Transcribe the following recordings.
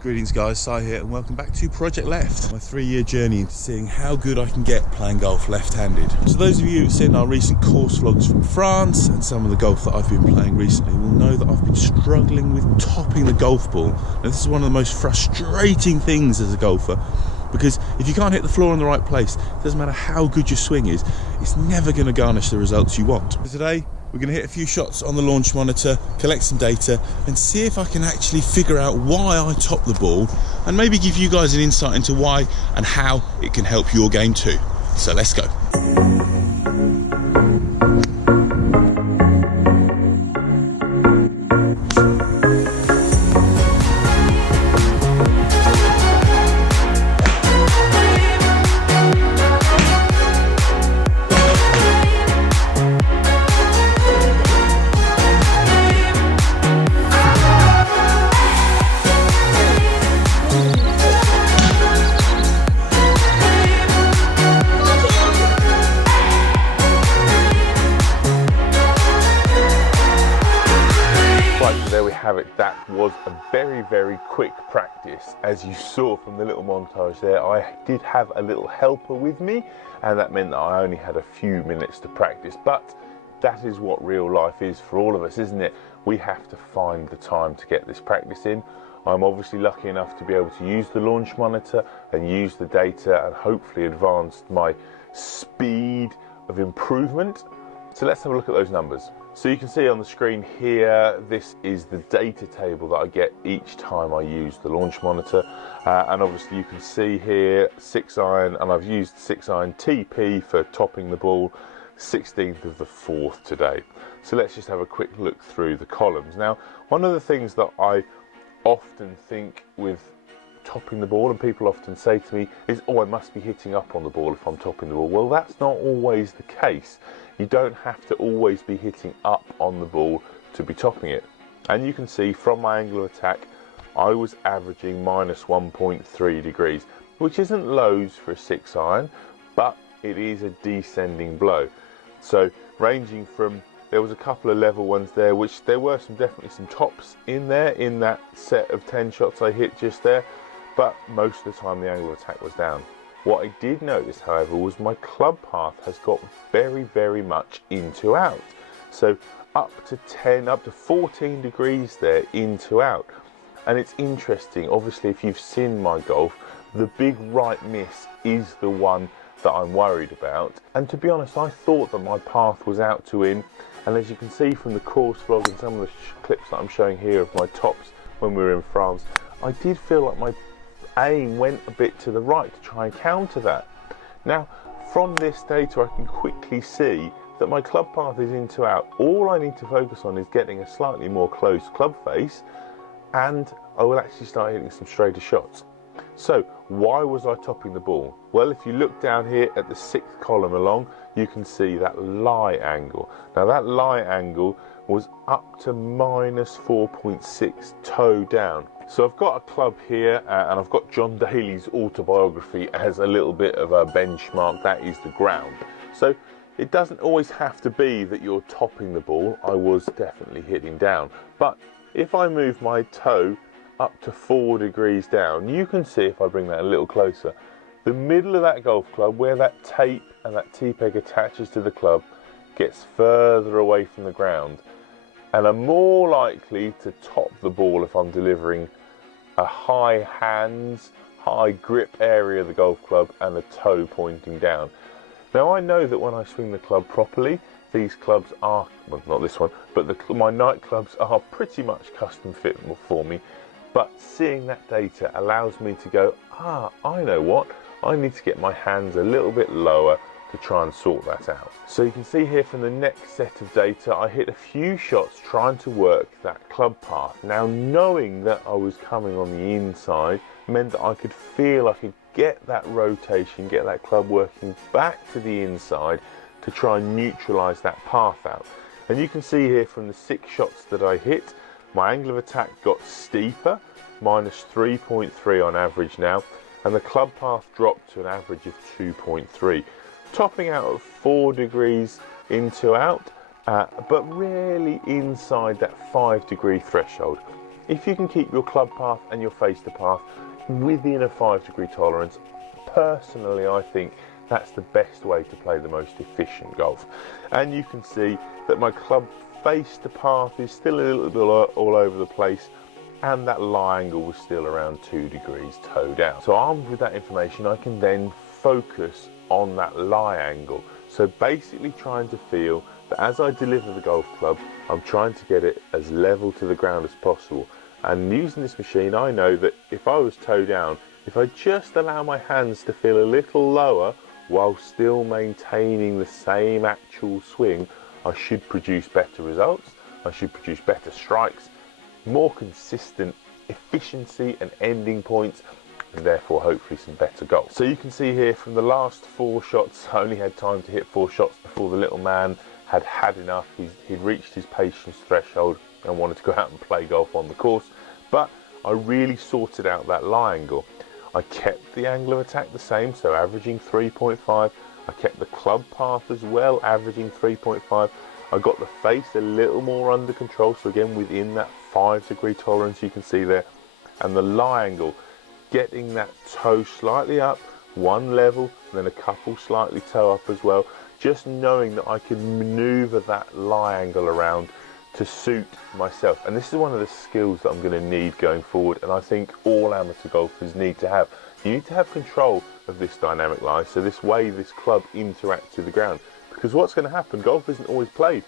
Greetings guys, Si here and welcome back to Project Left, my 3-year journey into seeing how good I can get playing golf left-handed. So those of you who've seen our recent course vlogs from France and some of the golf that I've been playing recently will know that I've been struggling with topping the golf ball. Now this is one of the most frustrating things as a golfer, because if you can't hit the floor in the right place, it doesn't matter how good your swing is, it's never going to garnish the results you want. So today we're going to hit a few shots on the launch monitor, collect some data and see if I can actually figure out why I top the ball and maybe give you guys an insight into why and how it can help your game too. So let's go. That was a very quick practice. As you saw from the little montage there, I did have a little helper with me and that meant that I only had a few minutes to practice, but that is what real life is for all of us, isn't it? We have to find the time to get this practice in. I'm obviously lucky enough to be able to use the launch monitor and use the data and hopefully advance my speed of improvement. So let's have a look at those numbers. So you can see on the screen here, this is the data table that I get each time I use the launch monitor. And obviously you can see here 6-iron, and I've used 6-iron TP for topping the ball, 16th of the 4th today. So let's just have a quick look through the columns. Now, one of the things that I often think with topping the ball, and people often say to me, is, oh, I must be hitting up on the ball if I'm topping the ball. Well, that's not always the case. You don't have to always be hitting up on the ball to be topping it. And you can see from my angle of attack, I was averaging minus 1.3 degrees, which isn't loads for a 6-iron, but it is a descending blow. So ranging from, there was a couple of level ones there, which there were definitely some tops in there, in that set of 10 shots I hit just there, but most of the time the angle of attack was down. What I did notice, however, was my club path has got very much in to out. So up to 14 degrees there in to out. And it's interesting, obviously if you've seen my golf, the big right miss is the one that I'm worried about. And to be honest, I thought that my path was out to in. And as you can see from the course vlog and some of the clips that I'm showing here of my tops when we were in France, I did feel like my aim went a bit to the right to try and counter that. Now from this data I can quickly see that my club path is in to out. All I need to focus on is getting a slightly more closed club face and I will actually start hitting some straighter shots. So why was I topping the ball? Well, if you look down here at the 6th column along, you can see that lie angle. Now that lie angle was up to minus 4.6 toe down. So I've got a club here and I've got John Daly's autobiography as a little bit of a benchmark. That is the ground. So it doesn't always have to be that you're topping the ball. I was definitely hitting down. But if I move my toe up to 4 degrees down, you can see, if I bring that a little closer, the middle of that golf club where that tape and that T-peg attaches to the club gets further away from the ground. And I'm more likely to top the ball if I'm delivering a high hands, high grip area of the golf club and a toe pointing down. Now I know that when I swing the club properly, these clubs are, well not this one, but my night clubs are pretty much custom fit for me. But seeing that data allows me to go, I know what, I need to get my hands a little bit lower to try and sort that out. So you can see here from the next set of data, I hit a few shots trying to work that club path. Now knowing that I was coming on the inside meant that I could feel I could get that rotation, get that club working back to the inside to try and neutralise that path out. And you can see here from the 6 shots that I hit, my angle of attack got steeper, minus 3.3 on average now, and the club path dropped to an average of 2.3. Topping out at 4 degrees in to out, but really inside that 5 degree threshold. if you can keep your club path and your face to path within a 5-degree tolerance, personally I think that's the best way to play the most efficient golf. And you can see that my club face to path is still a little bit all over the place, and that lie angle was still around 2 degrees toe down. So armed with that information, I can then focus on that lie angle. So basically trying to feel that as I deliver the golf club, I'm trying to get it as level to the ground as possible. And using this machine, I know that if I was toe down, if I just allow my hands to feel a little lower while still maintaining the same actual swing, I should produce better results, I should produce better strikes, more consistent efficiency and ending points, and therefore hopefully some better golf. So you can see here from the last 4 shots, I only had time to hit 4 shots before the little man had had enough. He'd reached his patience threshold and wanted to go out and play golf on the course, but I really sorted out that lie angle. I kept the angle of attack the same, so averaging 3.5. I kept the club path as well, averaging 3.5. I got the face a little more under control, so again within that 5-degree tolerance you can see there. And the lie angle, getting that toe slightly up, one level, and then a couple slightly toe up as well. Just knowing that I can maneuver that lie angle around to suit myself. And this is one of the skills that I'm going to need going forward, and I think all amateur golfers need to have. You need to have control of this dynamic lie, so this way this club interacts with the ground. Because what's going to happen, golf isn't always played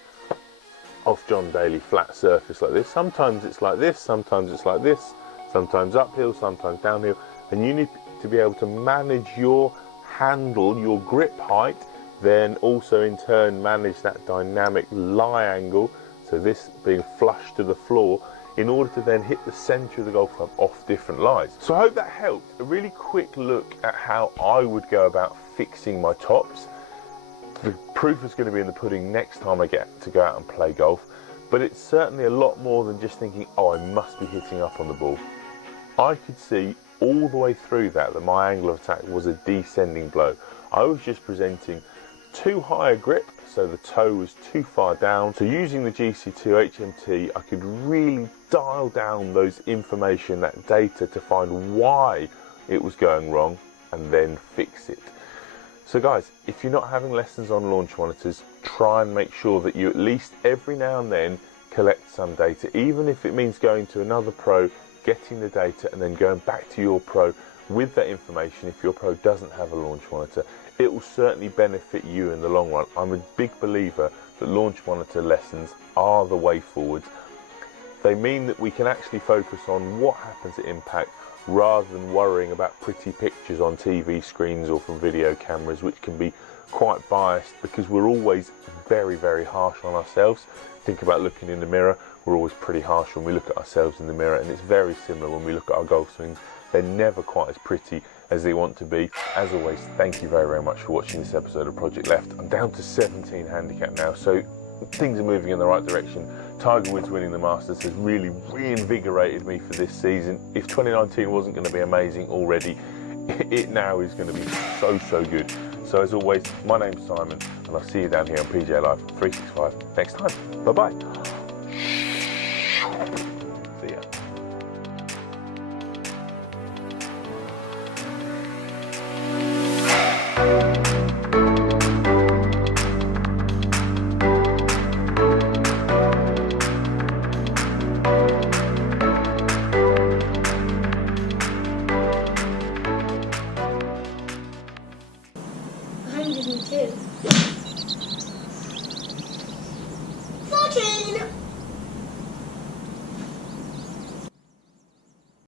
off John Daly flat surface like this. Sometimes it's like this, sometimes it's like this, sometimes uphill, sometimes downhill, and you need to be able to manage your handle, your grip height, then also in turn manage that dynamic lie angle, so this being flush to the floor, in order to then hit the centre of the golf club off different lies. So I hope that helped. A really quick look at how I would go about fixing my tops. The proof is going to be in the pudding next time I get to go out and play golf, but it's certainly a lot more than just thinking, oh, I must be hitting up on the ball. I could see all the way through that my angle of attack was a descending blow. I was just presenting too high a grip, so the toe was too far down. So using the GC2 HMT, I could really dial down those information, that data, to find why it was going wrong and then fix it. So guys, if you're not having lessons on launch monitors, try and make sure that you at least every now and then collect some data, even if it means going to another pro, getting the data and then going back to your pro with that information. If your pro doesn't have a launch monitor, it will certainly benefit you in the long run. I'm a big believer that launch monitor lessons are the way forward. They mean that we can actually focus on what happens at impact rather than worrying about pretty pictures on TV screens or from video cameras, which can be quite biased because we're always very, very harsh on ourselves. Think about looking in the mirror. We're always pretty harsh when we look at ourselves in the mirror, and it's very similar when we look at our golf swings. They're never quite as pretty as they want to be. As always, thank you very, very much for watching this episode of Project Left. I'm down to 17 handicap now, so things are moving in the right direction. Tiger Woods winning the Masters has really reinvigorated me for this season. If 2019 wasn't going to be amazing already, it now is going to be so, so good. So as always, my name's Simon, and I'll see you down here on PGA Live 365 next time. Bye-bye. See ya. Fortune!